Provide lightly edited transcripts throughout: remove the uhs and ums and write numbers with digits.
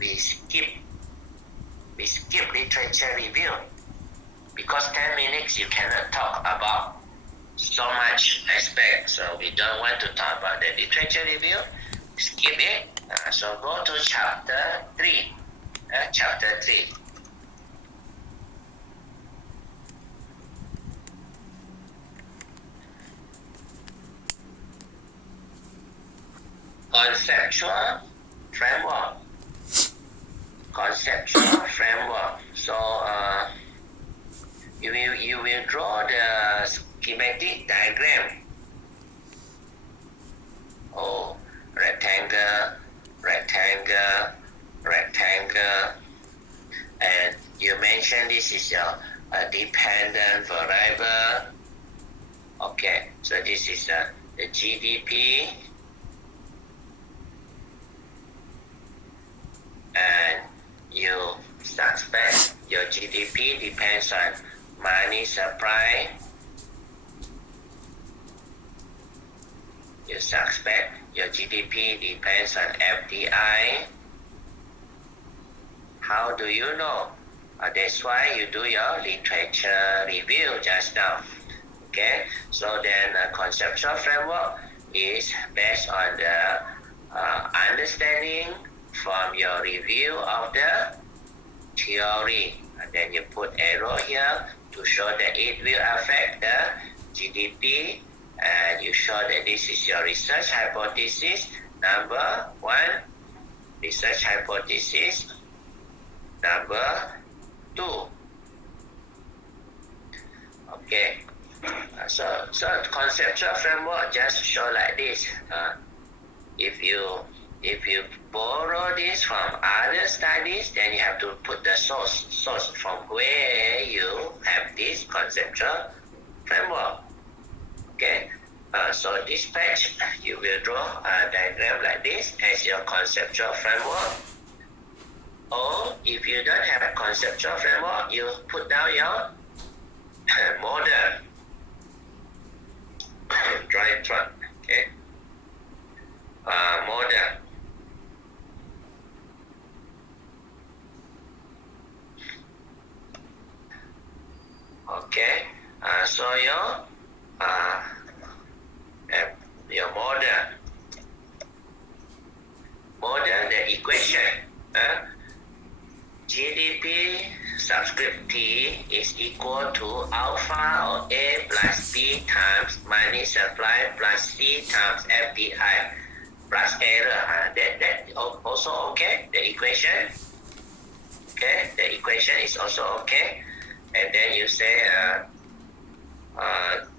we skip literature review because 10 minutes you cannot talk about so much aspect. So we don't want to talk about the literature review. Skip it. So go to chapter 3. Chapter 3. Conceptual framework. So you will draw the schematic diagram. Oh, rectangle, and you mention this is your dependent variable. Okay, so this is the GDP, and you suspect your GDP depends on money supply. You suspect your GDP depends on FDI. How do you know? That's why you do your literature review just now. Okay, so then a conceptual framework is based on the understanding from your review of the theory. And then you put arrow here to show that it will affect the GDP, and you show that this is your research hypothesis number 1, research hypothesis number 2. Okay, so conceptual framework just show like this. If you borrow this from other studies, then you have to put the source from where you have this conceptual framework. Okay, so this page you will draw a diagram like this as your conceptual framework. Or if you don't have a conceptual framework, you put down your model. Dry truck. Okay. Model. Okay. So your model the equation. GDP subscript P is equal to alpha or A plus B times money supply plus C times FDI plus error. That also okay, the equation. Okay, the equation is also okay. And then you say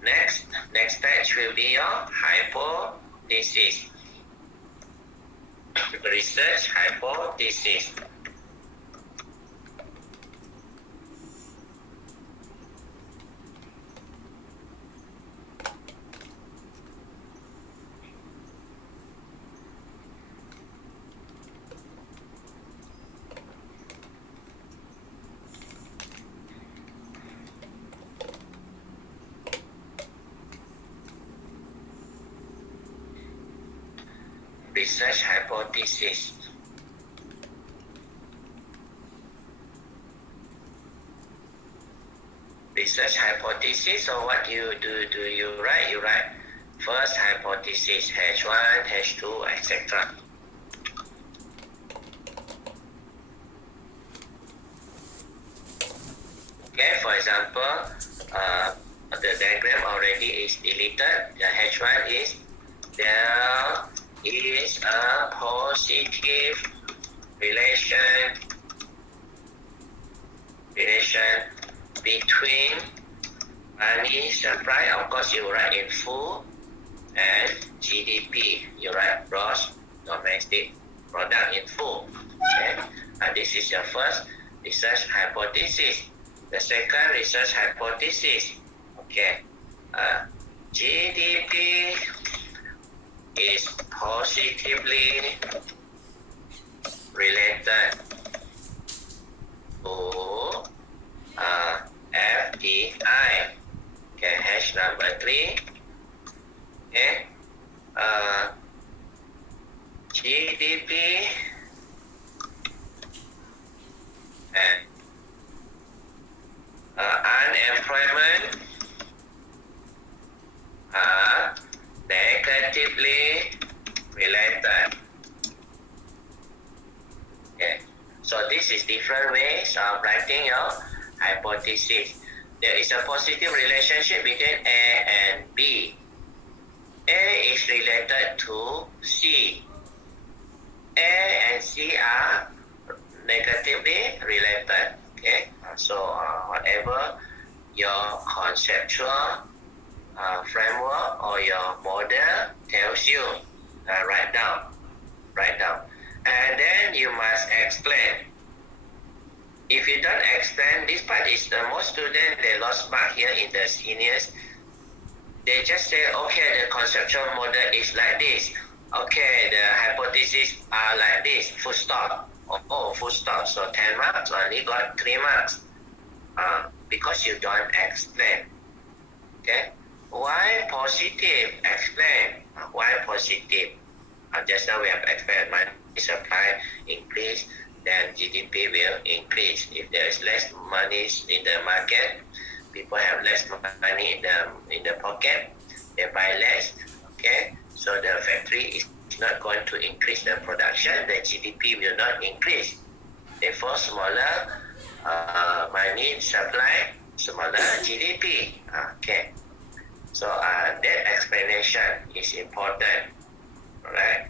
next page will be your hypothesis. Research hypothesis. Research hypothesis. Research hypothesis. So what you do you write? You write first hypothesis H1, H2, etc. Okay, for example, the diagram already is deleted. The H1 is there is a positive relation between money supply, of course you write in full, and GDP, you write gross domestic product in full. Okay, and this is your first research hypothesis. The second research hypothesis, okay, GDP is positively related to FDI. Okay, H number 3. Okay, GDP So this is different ways of writing your hypothesis. There is a positive relationship between A and B. A is related to C. A and C are negatively related. Okay, so whatever your conceptual framework or your model tells you, write down, and then you must explain. If you don't explain, this part is the most students they lost mark here in the seniors. They just say, okay, the conceptual model is like this. Okay, the hypotheses are like this. Full stop. Oh, full stop. So 10 marks, only got 3 marks. Because you don't explain. Okay. Why positive? Explain. Why positive? Just now we have explained money supply increase, then GDP will increase. If there is less money in the market, people have less money in the pocket, they buy less. Okay, so the factory is not going to increase the production. The GDP will not increase. Therefore, smaller money supply, smaller GDP. Okay, so that explanation is important. Alright.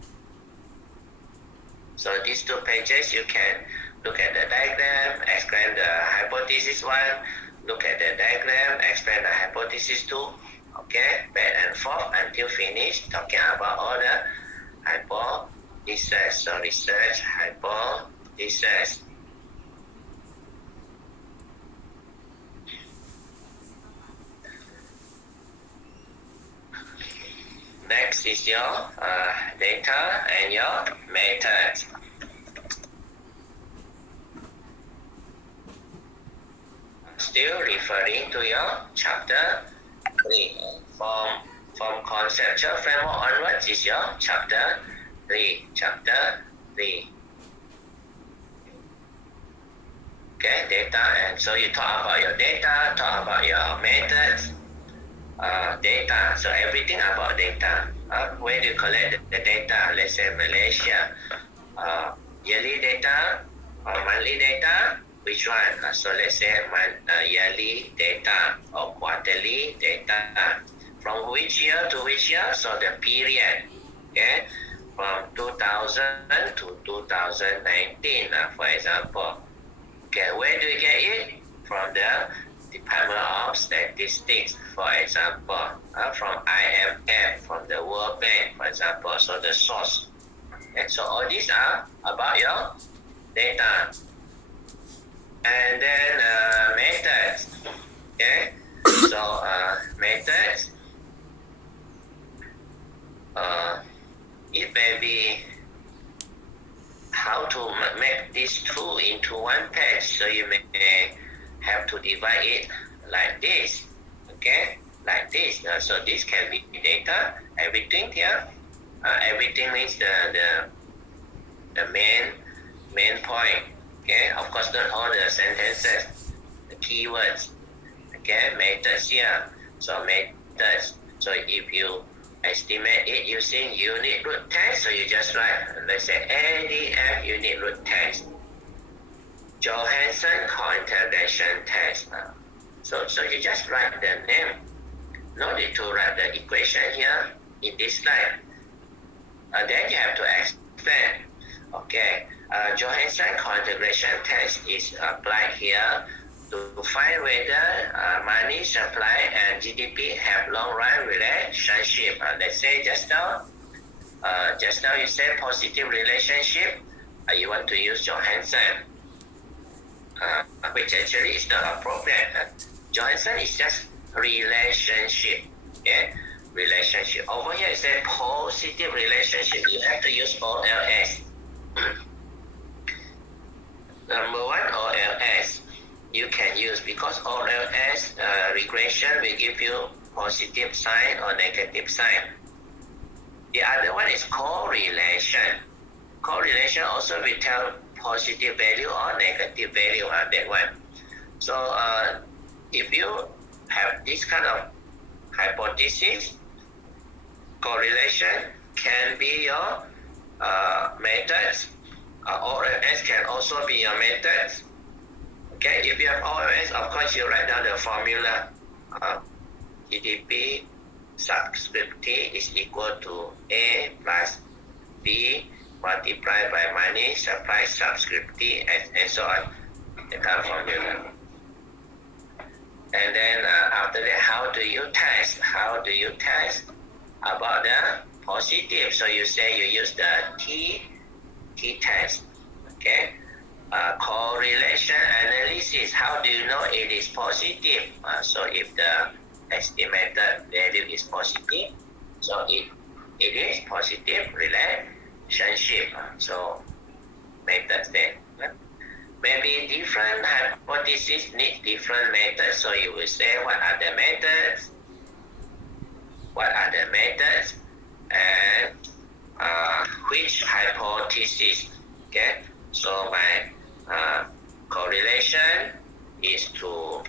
So these 2 pages you can look at the diagram, explain the hypothesis 1, look at the diagram, explain the hypothesis 2, okay, back and forth until finish, talking about all the hypothesis. So research hypothesis. Next is your data and your methods. Still referring to your chapter 3. From conceptual framework onwards is your chapter 3. Okay, data, and so you talk about your data, talk about your methods. Data, so everything about data. Where do you collect the data? Let's say Malaysia, yearly data or monthly data, which one? So let's say yearly data or quarterly data. From which year to which year? So the period, okay, from 2000 to 2019, for example. Okay, where do you get it? From the Department of Statistics, for example, from IMF, from the World Bank, for example. So the source. Okay, so all these are about your data. And then methods. Okay, so methods. It may be how to make these 2 into 1 page. So you may have to divide it like this, okay, like this. So this can be data, everything here. Everything means the main point. Okay, of course not all the sentences, the keywords. Okay, methods here. So methods. So if you estimate it using unit root test, so you just write, let's say ADF unit root test. Johansson co-integration test. So you just write the name. No need to write the equation here in this slide. Then you have to explain. Okay, Johansson co-integration test is applied here to find whether money supply and GDP have long-run relationship. Let's say just now you said positive relationship. You want to use Johansson. Which actually is not appropriate. Johansson is just relationship. Okay? Relationship. Over here it says positive relationship. You have to use OLS. Number 1, OLS. You can use because OLS regression will give you positive sign or negative sign. The other one is correlation. Correlation also will tell positive value or negative value on that one. So if you have this kind of hypothesis, correlation can be your methods. OMS can also be your methods. Okay, if you have OMS, of course you write down the formula. GDP subscript T is equal to A plus B multiplied by money supply subscript T and so on. The kind of formula. And then after that, how do you test? How do you test about the positive? So you say you use the T test. Okay. Correlation analysis. How do you know it is positive? So if the estimated value is positive, so it is positive relationship. So methods there. Maybe different hypotheses need different methods. So you will say what are the methods? What are the methods? And which hypothesis? Okay. So my correlation is to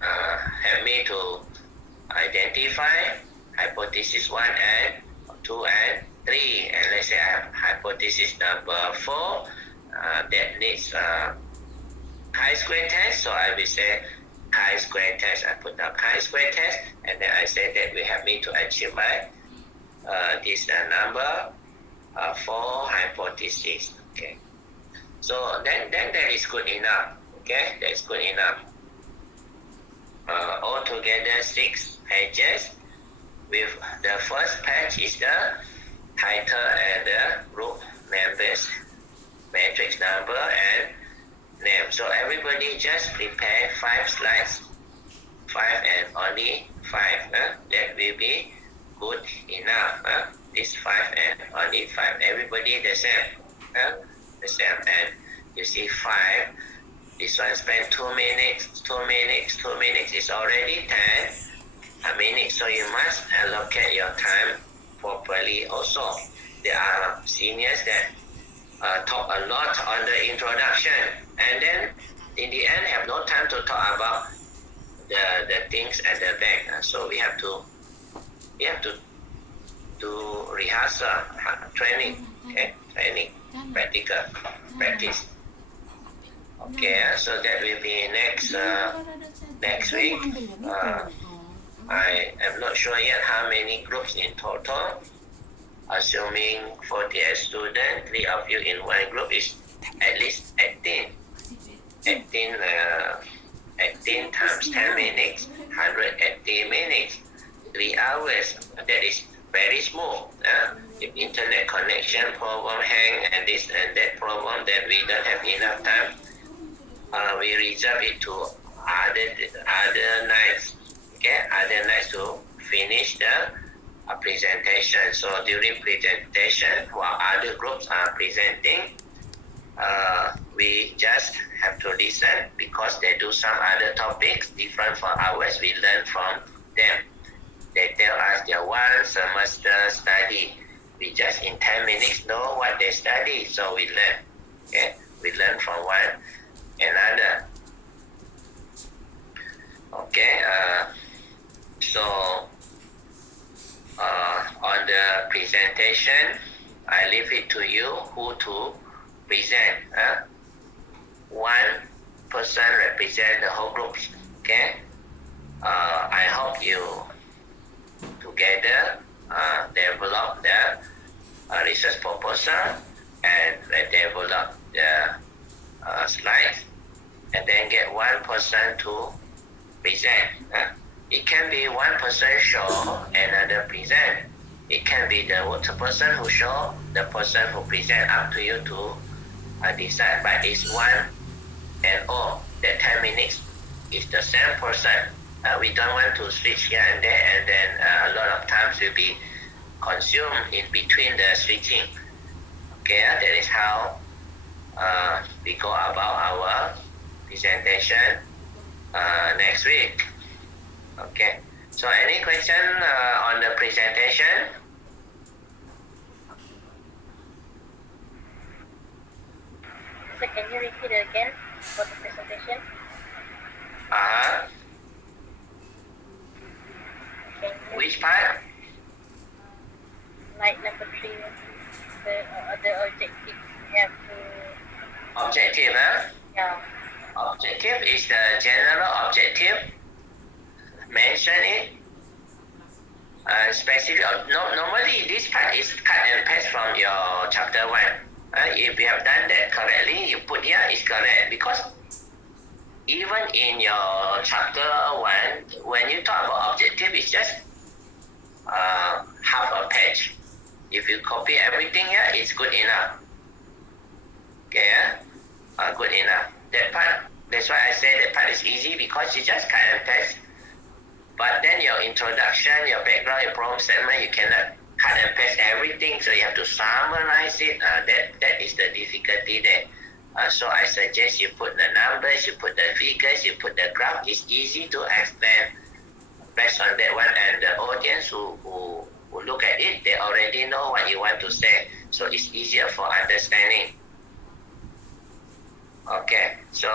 help me to identify hypothesis 1 and 2 and 3. And let's say I have hypothesis number 4 that needs chi-square test. So I will say chi-square test. I put down chi-square test, and then I say that will help me to achieve my this number 4 hypothesis. Okay. So then that is good enough. Okay, that is good enough. Altogether 6 pages. With the first page is the title and the group members, matrix number and name. So everybody just prepare 5 slides, 5 and only 5. That will be good enough. This 5 and only 5. Everybody the same. The same. And you see 5. This one spent 2 minutes, 2 minutes, 2 minutes. It's already 10 minutes. So you must allocate your time properly also. There are seniors that talk a lot on the introduction, and then in the end have no time to talk about the things at the back. So we have to do rehearsal, training, okay, training, practical, practice. Okay, so that will be next week. I am not sure yet how many groups in total. Assuming 48 students, 3 of you in one group is at least 18. 18 times 10 minutes, 180 minutes, 3 hours. That is very smooth. If internet connection problem hang and this and that problem, then we don't have enough time. We reserve it to other nights. Okay, other nights to finish the presentation. So during presentation, while other groups are presenting, we just have to listen because they do some other topics different from ours. We learn from them. They tell us their 1 semester study. We just in 10 minutes know what they study, so we learn. Okay, we learn from one another. Okay, so on the presentation, I leave it to you who to present. One person represent the whole group. Okay, I hope you together develop the research proposal and develop the slides, and then get one person to present. It can be one person show, another present. It can be the person who show, the person who present. Up to you to decide. But it's one and all. That 10 minutes is the same person. We don't want to switch here and there, and then a lot of times will be consumed in between the switching. Okay, that is how we go about our presentation next week. Okay, so any question on the presentation? So can you repeat it again for the presentation? Which part? Slide number 3. the objective. We have to, Objective, huh? yeah. Objective is the general objective. Mention it. Specific. Normally, this part is cut and paste from your chapter 1. If you have done that correctly, you put here is correct, because even in your chapter 1, when you talk about objective, it's just half a page. If you copy everything here, it's good enough. Okay, good enough. That part, that's why I say that part is easy, because you just cut and paste. But then your introduction, your background, your problem statement, you cannot cut and paste everything, so you have to summarize it. That is the difficulty there. So I suggest you put the numbers, you put the figures, you put the graph. It's easy to explain based on that one, and the audience who look at it, they already know what you want to say, so it's easier for understanding. Okay, so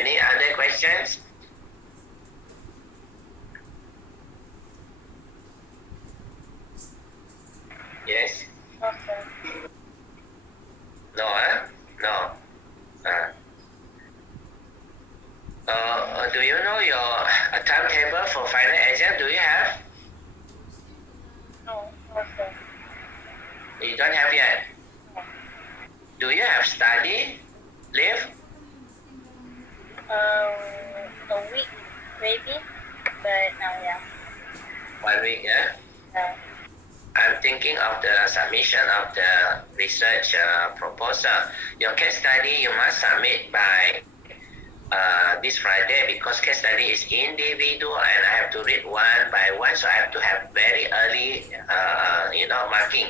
any other questions? Yes? Awesome. No, No. Do you know your timetable for final exam? Do you have? No, awesome. You don't have yet. No. Do you have study leave? A week, maybe, but yeah. 1 week, yeah? Yeah. I'm thinking of the submission of the research proposal. Your case study you must submit by this Friday, because case study is individual and I have to read one by one, so I have to have very early, marking.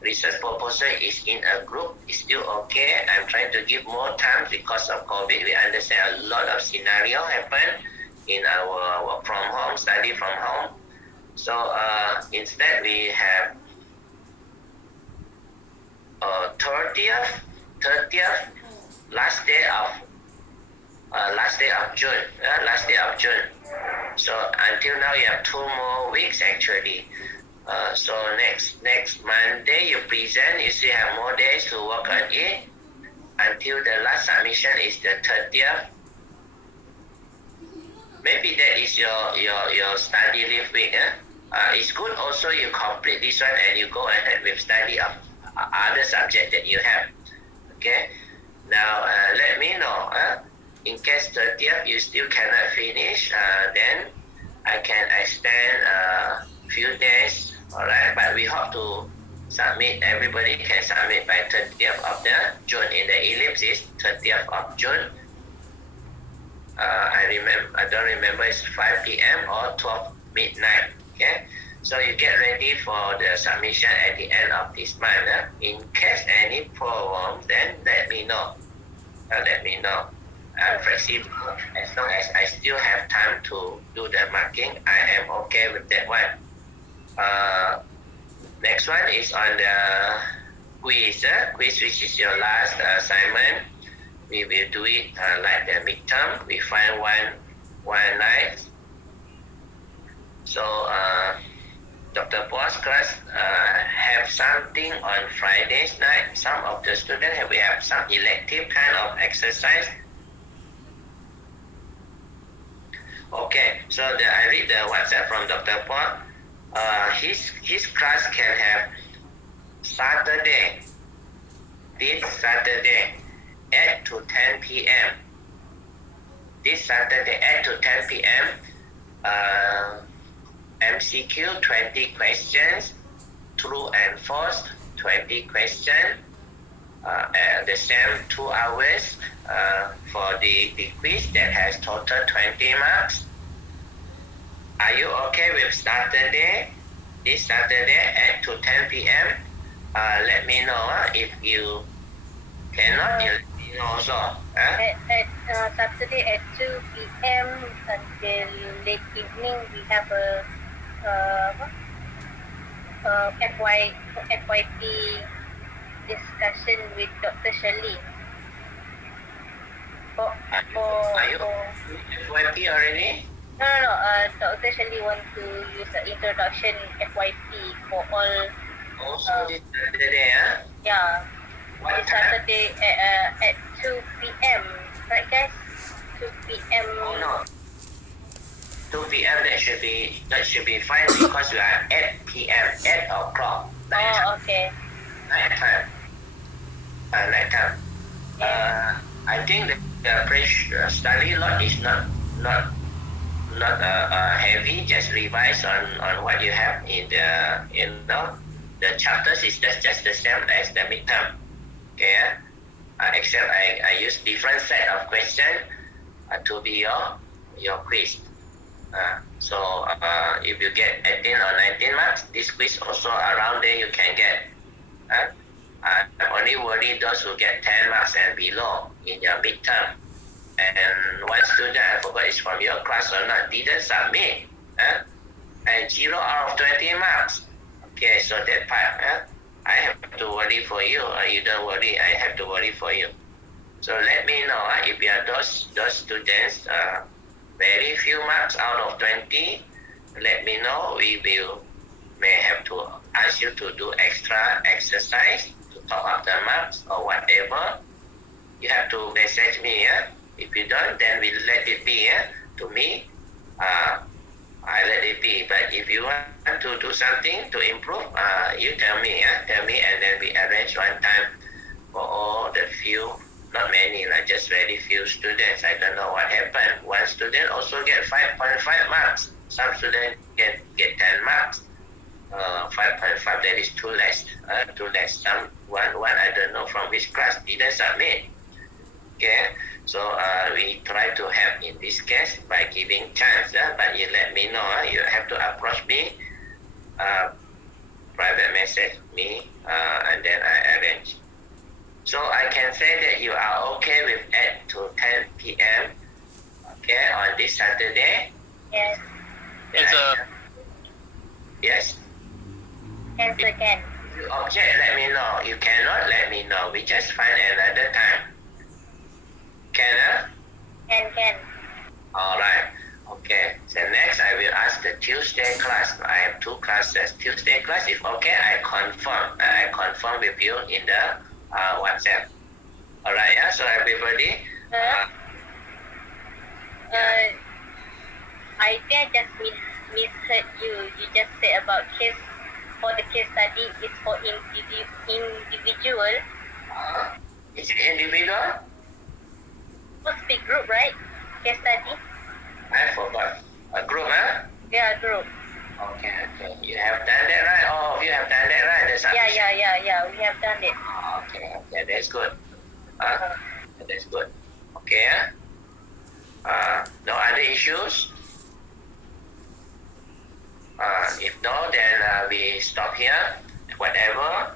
Research proposal is in a group, is still okay. I'm trying to give more time because of COVID. We understand a lot of scenario happen in our work from home, study from home. So instead we have 30th, last day of June. So until now you have 2 more weeks actually. So next Monday you present, you still have more days to work on it until the last submission is the 30th. Maybe that is your study leave week. It's good also you complete this one and you go ahead with study of other subject that you have. Okay. Now let me know. In case 30th you still cannot finish, then I can extend a few days. Alright, but we hope to submit. Everybody can submit by 30th of the June. In the ellipsis, 30th of June. I don't remember, it's 5 p.m. or 12 midnight. Okay, so you get ready for the submission at the end of this month. In case any problem, then let me know. I'm flexible. As long as I still have time to do the marking, I am okay with that one. Next one is on the quiz, which is your last assignment. We will do it like the midterm. We find one night. So Dr. Paul's class have something on Fridays night. Some of the students we have some elective kind of exercise. Okay, so I read the WhatsApp from Dr. Paul. His class can have Saturday, this Saturday, 8 to 10 p.m. This Saturday, 8 to 10 p.m. MCQ 20 questions, true and false 20 questions. The same 2 hours for the quiz that has total 20 marks. Are you okay with Saturday? This Saturday 8 to 10 p.m. Let me know if you cannot. You let me know also. At Saturday at 2 p.m. until late evening, we have a FYP discussion with Dr. Shirley. Are you FYP already? No. Dr. Shirley want to use the introduction FYP for all Also this Saturday, Yeah, What this time? Saturday at 2 p.m. Right, guys? 2 p.m. Oh no, 2 p.m. That should be fine because we are 8 p.m. 8 o'clock. Oh, okay. Night time. Night time. Yeah. I think the study load is not heavy. Just revise on what you have in the chapters is just the same as the midterm. Okay. Except I use different set of questions to be your quiz. So if you get 18 or 19 marks, this quiz also around there you can get. Uh, I'm only worried those who get 10 marks and below in your midterm. And one student, I forgot it's from your class or not, didn't submit. And 0 out of 20 marks. Okay, so that part, I have to worry for you. You don't worry, I have to worry for you. So let me know if you are those students, very few marks out of 20, let me know. We may have to ask you to do extra exercise to top up the marks or whatever. You have to message me. If you don't, then we let it be. To me, I let it be. But if you want to do something to improve, you tell me. Tell me, and then we arrange one time for all the few, not many, like just very few students. I don't know what happened. One student also get 5.5 marks. Some students get 10 marks. 5.5, that is too less. Too less. One I don't know from which class didn't submit. Okay, so we try to help in this case by giving chance. But you let me know. You have to approach me, private message me, and then I arrange. So I can say that you are okay with 8 to 10 p.m. Okay, on this Saturday. Yes. Yes. Yes, again. If you object, let me know. You cannot, let me know. We just find another time. Can? Can. Alright. Okay. So next I will ask the Tuesday class. I have 2 classes. Tuesday class, if okay, I confirm with you in the WhatsApp. Alright, so everybody. I think I just misheard you. You just said about case for the case study is for individual. Is it individual? Must be group, right? Case study. I forgot. A group, Yeah, group. Okay. You have done that, right? All of you have done that, right? Yeah. We have done it. Okay, that's good. That's good. Okay, no other issues? If no, then we stop here. Whatever